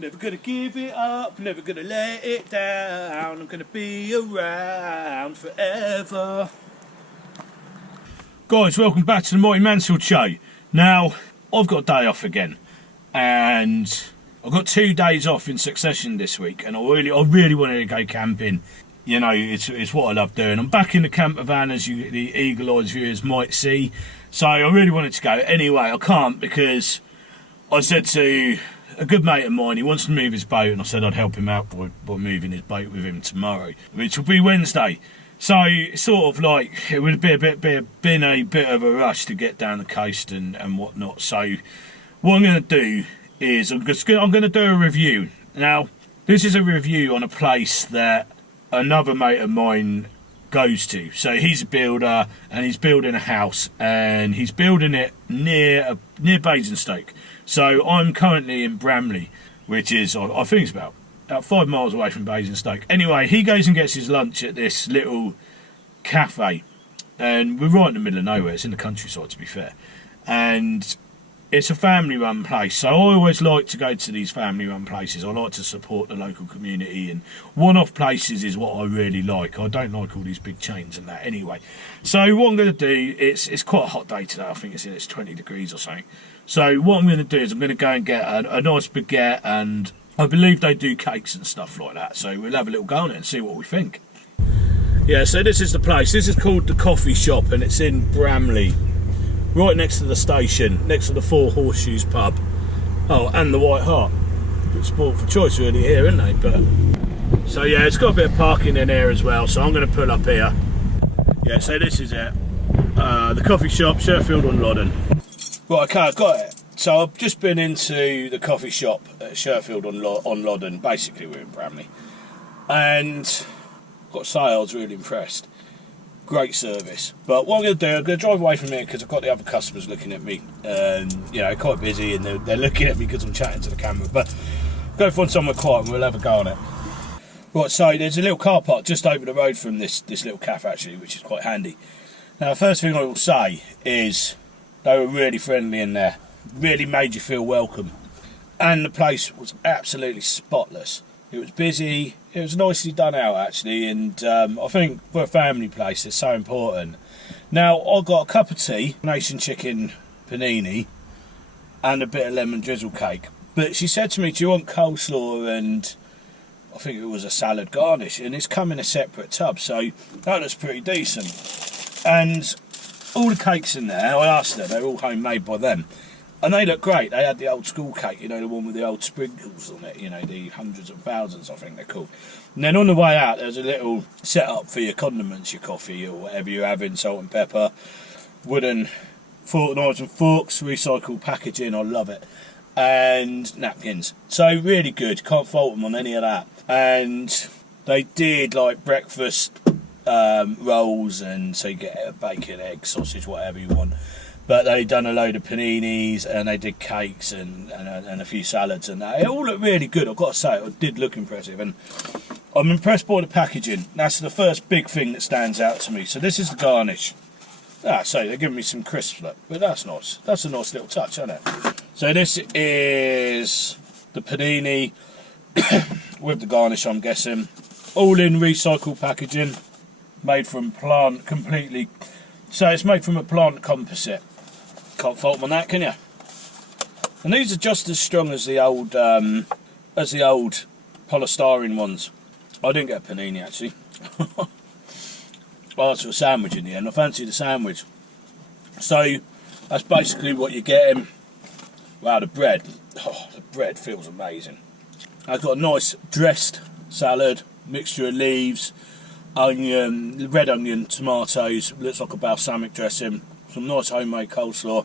Never gonna give it up, never gonna let it down. I'm gonna be around forever. Guys, welcome back to the Mighty Mansfield show. Now, I've got a day off again, and I've got 2 days off in succession this week, and I really wanted to go camping. You know, it's what I love doing. I'm back in the camper van, as you, the eagle-eyed viewers might see. So I really wanted to go. Anyway, I can't because I said to a good mate of mine, he wants to move his boat, and I said I'd help him out by moving his boat with him tomorrow, which will be Wednesday. So it's sort of like it would be been a bit of a rush to get down the coast and whatnot. So what I'm going to do is I'm going to do a review. Now, this is a review on a place that another mate of mine goes to. So he's a builder and he's building a house, and he's building it near Basingstoke. So I'm currently in Bramley, which is, I think it's about 5 miles away from Basingstoke. Anyway, he goes and gets his lunch at this little cafe, and we're right in the middle of nowhere. It's in the countryside, to be fair, and it's a family-run place. So I always like to go to these family-run places. I like to support the local community, and one-off places is what I really like. I don't like all these big chains and that anyway. So what I'm going to do, it's quite a hot day today. I think it's 20 degrees or something. So what I'm going to do is I'm going to go and get a nice baguette, and I believe they do cakes and stuff like that. So we'll have a little go on it and see what we think. Yeah, so this is the place. This is called the Coffee Shop, and it's in Bramley, right next to the station, next to the Four Horseshoes pub. Oh, and the White Hart. Bit sport for choice really here, isn't they? But so yeah, it's got a bit of parking in here as well. So I'm going to pull up here. Yeah, so this is it. The Coffee Shop, Sherfield on Loddon. Right, okay, I've got it. So I've just been into the coffee shop at Sherfield on Loddon. Basically, we're in Bramley, and I've got to say I was really impressed. Great service. But what I'm going to do, I'm going to drive away from here because I've got the other customers looking at me, and you know, quite busy, and they're looking at me because I'm chatting to the camera. But go find somewhere quiet and we'll have a go on it. Right, so there's a little car park just over the road from this little cafe actually, which is quite handy. Now, the first thing I will say is they were really friendly in there. Really made you feel welcome, and the place was absolutely spotless. It was busy, it was nicely done out actually, and I think for a family place it's so important. Now, I got a cup of tea, Coronation chicken panini, and a bit of lemon drizzle cake, but she said to me, do you want coleslaw and I think it was a salad garnish, and it's come in a separate tub, so that looks pretty decent. And all the cakes in there, I asked her, they're all homemade by them. And they look great. They had the old school cake, you know, the one with the old sprinkles on it, you know, the hundreds of thousands, I think they're called. And then on the way out, there's a little setup for your condiments, your coffee, or whatever you're having, salt and pepper, wooden knives and forks, recycled packaging, I love it, and napkins. So really good, can't fault them on any of that. And they did like breakfast rolls, and so you get a bacon, egg, sausage, whatever you want. But they done a load of paninis, and they did cakes and a few salads and that. It all looked really good, I've got to say. It did look impressive, and I'm impressed by the packaging. That's the first big thing that stands out to me. So this is the garnish. So they're giving me some crisps, look, but that's nice. That's a nice little touch, isn't it? So this is the panini with the garnish, I'm guessing. All in recycled packaging, made from plant completely. So it's made from a plant composite. Can't fault them on that, can you? And these are just as strong as the old polystyrene ones. I didn't get a panini actually. I asked for a sandwich in the end. I fancied a sandwich. So that's basically what you're getting. Wow, the bread. Oh, the bread feels amazing. I've got a nice dressed salad, mixture of leaves, onion, red onion, tomatoes, looks like a balsamic dressing, some nice homemade coleslaw,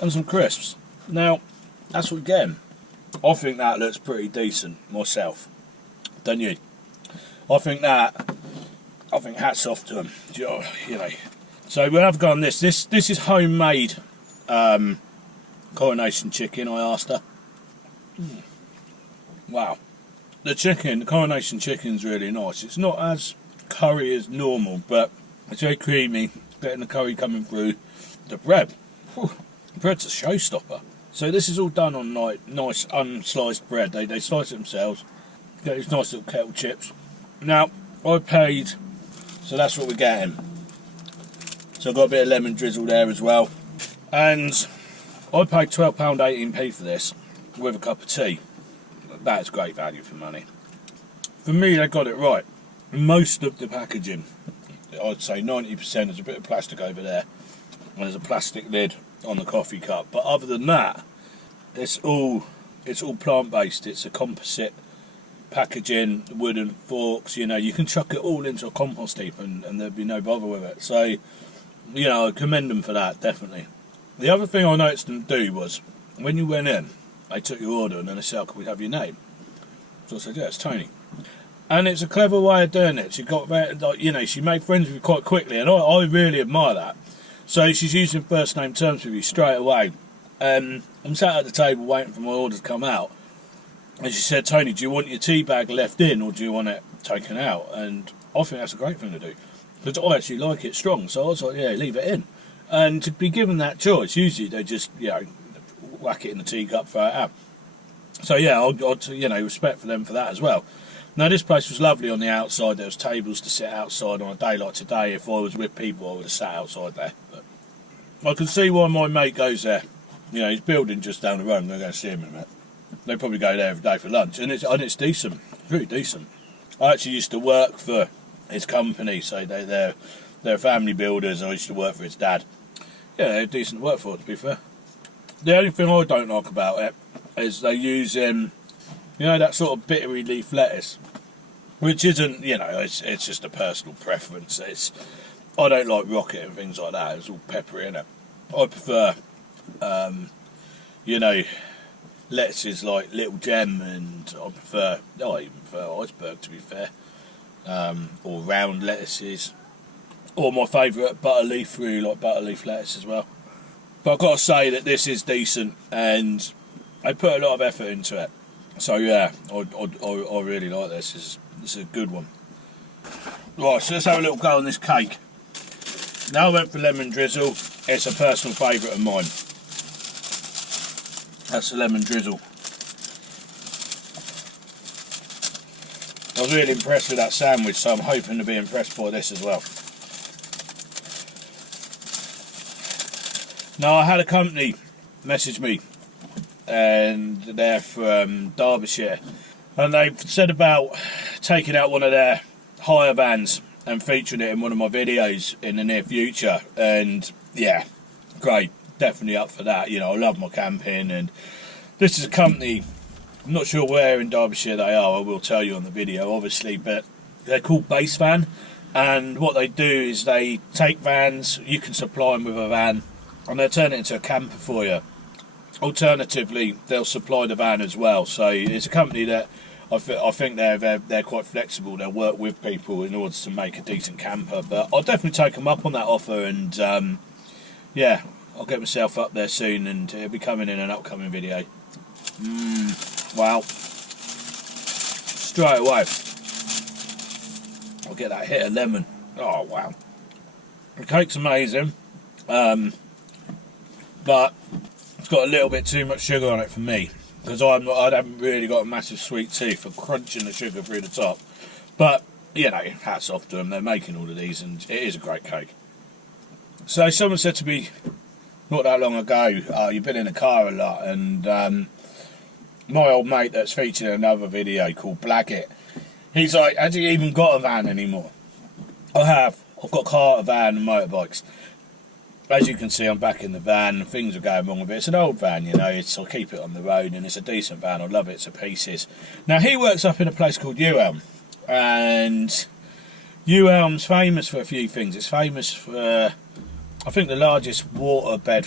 and some crisps. Now, that's what we're getting. I think that looks pretty decent myself, don't you? I think hats off to them, you know. So we'll have a go on this. This is homemade Coronation chicken, I asked her. Wow. The Coronation chicken's really nice. It's not as curry as normal, but it's very creamy. It's better than the curry coming through. The bread. Whew, the bread's a showstopper. So this is all done on like nice unsliced bread. They slice it themselves. Get these nice little kettle chips. Now I paid, so that's what we're getting. So I've got a bit of lemon drizzle there as well. And I paid £12.18p for this with a cup of tea. That's great value for money. For me, they got it right. Most of the packaging, I'd say 90%, there's a bit of plastic over there, and there's a plastic lid on the coffee cup. But other than that, it's all plant-based. It's a composite packaging, wooden forks. You know, you can chuck it all into a compost heap, and there'd be no bother with it. So, you know, I commend them for that, definitely. The other thing I noticed them do was, when you went in, they took your order and then they said, "Oh, can we have your name?" So I said, "Yeah, it's Tony." And it's a clever way of doing it. She got very, like, you know, she made friends with you quite quickly, and I really admire that. So she's using first name terms with you straight away. I'm sat at the table waiting for my order to come out, and she said, "Tony, do you want your tea bag left in or do you want it taken out?" And I think that's a great thing to do, because I actually like it strong. So I was like, "Yeah, leave it in." And to be given that choice, usually they just, you know, whack it in the teacup, throw it out. So yeah, I'd you know, respect for them for that as well. Now this place was lovely on the outside. There was tables to sit outside on a day like today. If I was with people, I would have sat outside there. But I can see why my mate goes there. You know, he's building just down the road. I'm going to go see him in a minute. They probably go there every day for lunch, and it's decent, really decent. I actually used to work for his company, so they're family builders. I used to work for his dad. Yeah, they're decent to work for, to be fair. The only thing I don't like about it is they use, you know, that sort of bittery leaf lettuce, which isn't, you know, it's just a personal preference. I don't like rocket and things like that. It's all peppery in it. I prefer, you know, lettuces like Little Gem, and I even prefer iceberg, to be fair, or round lettuces, or my favourite butterleaf, really like butterleaf lettuce as well. But I've got to say that this is decent, and I put a lot of effort into it. So yeah, I really like this. This is a good one. Right, so let's have a little go on this cake. Now I went for lemon drizzle. It's a personal favourite of mine. That's the lemon drizzle. I was really impressed with that sandwich, so I'm hoping to be impressed by this as well. Now, I had a company message me, and they're from Derbyshire, and they've said about taking out one of their hire vans and featuring it in one of my videos in the near future. And yeah, great, definitely up for that. You know, I love my camping, and this is a company, I'm not sure where in Derbyshire they are, I will tell you on the video obviously, but they're called Base Van, and what they do is they take vans, you can supply them with a van, and they'll turn it into a camper for you. Alternatively, they'll supply the van as well. So it's a company that I think they're quite flexible. They'll work with people in order to make a decent camper. But I'll definitely take them up on that offer, and yeah, I'll get myself up there soon, and it'll be coming in an upcoming video. Wow. Straight away, I'll get that hit of lemon. Oh wow. The cake's amazing. But it's got a little bit too much sugar on it for me, because I haven't really got a massive sweet tooth for crunching the sugar through the top. But, you know, hats off to them, they're making all of these, and it is a great cake. So someone said to me not that long ago, "Oh, you've been in the car a lot," and my old mate that's featured in another video called Blaggett, he's like, "Has he even got a van anymore?" I have. I've got a car, a van and motorbikes. As you can see, I'm back in the van. Things are going wrong with it. It's an old van, you know. I'll keep it on the road, and it's a decent van. I love it to pieces. Now, he works up in a place called Ewelm, and Ewelm's famous for a few things. It's famous for, I think, the largest watercress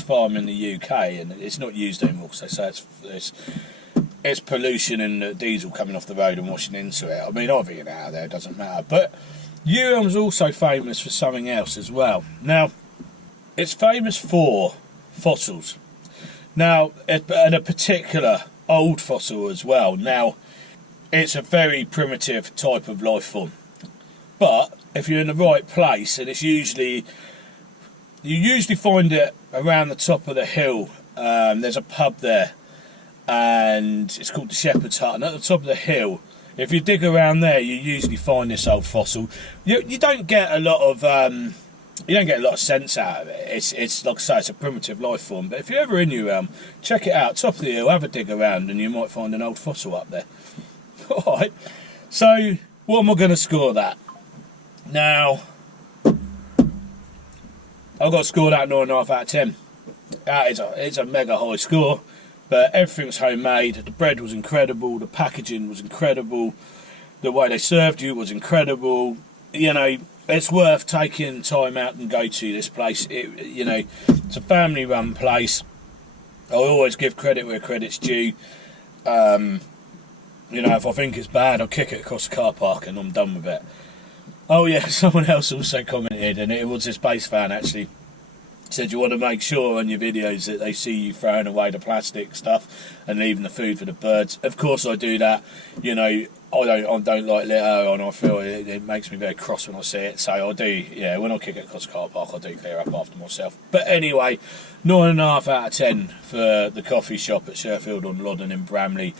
farm in the UK, and it's not used anymore because they say it's pollution and diesel coming off the road and washing into it. I mean, I've eaten out of there, it doesn't matter. But Ewelm's also famous for something else as well. Now, it's famous for fossils. Now, and a particular old fossil as well. Now, it's a very primitive type of life form. But if you're in the right place, and you usually find it around the top of the hill There's a pub there, and it's called the Shepherd's Hut. And at the top of the hill, if you dig around there, you usually find this old fossil. You don't get a lot of sense out of it. It's like I say, it's a primitive life form. But if you're ever in your realm, check it out. Top of the hill, have a dig around, and you might find an old fossil up there. All right. So, what am I going to score that? Now, I've got to score that 9.5 out of 10. It's a mega high score, but everything's homemade. The bread was incredible, the packaging was incredible, the way they served you was incredible. You know, it's worth taking time out and go to this place. It's a family-run place. I always give credit where credit's due. If I think it's bad, I'll kick it across the car park and I'm done with it. Oh yeah, someone else also commented, and it was this base fan actually, said you want to make sure on your videos that they see you throwing away the plastic stuff and leaving the food for the birds. Of course I do that. You know, I don't like litter, and I feel it makes me very cross when I see it. So I do, yeah, when I kick it across the car park, I do clear up after myself. But anyway, 9.5 out of 10 for the coffee shop at Sherfield on Loddon in Bramley.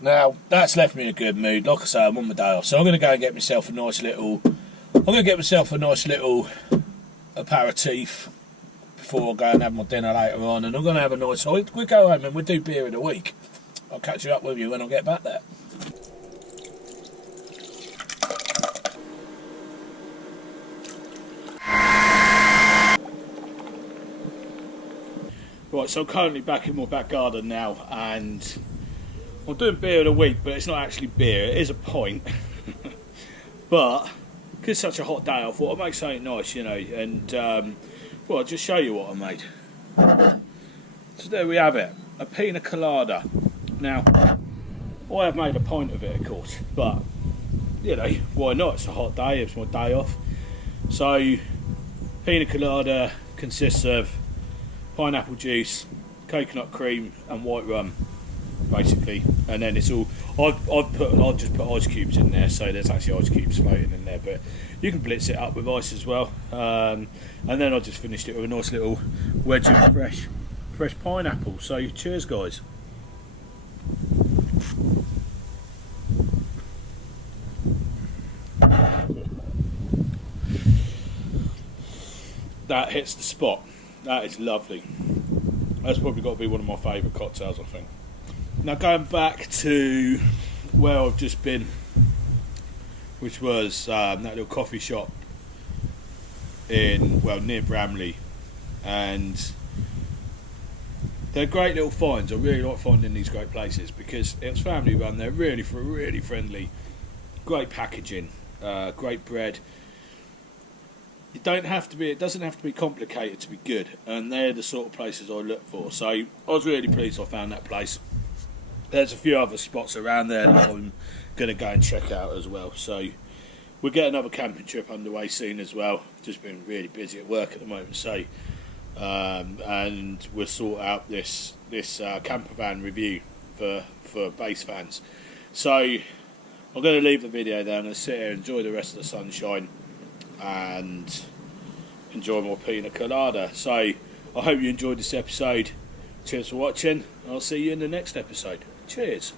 Now, that's left me in a good mood. Like I say, I'm on my day off, so I'm going to go and get myself a nice little aperitif before I go and have my dinner later on, and I'm going to have a nice... We'll go home and we'll do beer of the week. I'll catch you up with you when I get back there. Right, so I'm currently back in my back garden now, and I'm doing beer of the week, but it's not actually beer, it is a pint. But because it's such a hot day, I thought I'd make something nice, you know, and I'll just show you what I made. So there we have it, a pina colada. Now, I have made a pint of it, of course, but you know, why not? It's a hot day, it's my day off. So, pina colada consists of pineapple juice, coconut cream, and white rum, basically. And then it's all I've just put ice cubes in there, so there's actually ice cubes floating in there, but you can blitz it up with ice as well. And then I just finished it with a nice little wedge of fresh pineapple. So cheers, guys. That hits the spot. That is lovely. That's probably got to be one of my favourite cocktails, I think. Now going back to where I've just been, which was that little coffee shop near Bramley, and they're great little finds. I really like finding these great places because it's family run. They're really friendly, great packaging, great bread. It doesn't have to be complicated to be good, and they're the sort of places I look for. So I was really pleased I found that place. There's a few other spots around there that I'm going to go and check out as well. So we'll get another camping trip underway soon as well. Just been really busy at work at the moment, so and we'll sort out this camper van review for base fans. So I'm going to leave the video there. I'm going to sit here, enjoy the rest of the sunshine, and enjoy my pina colada. So I hope you enjoyed this episode. Cheers for watching. I'll see you in the next episode. Cheers.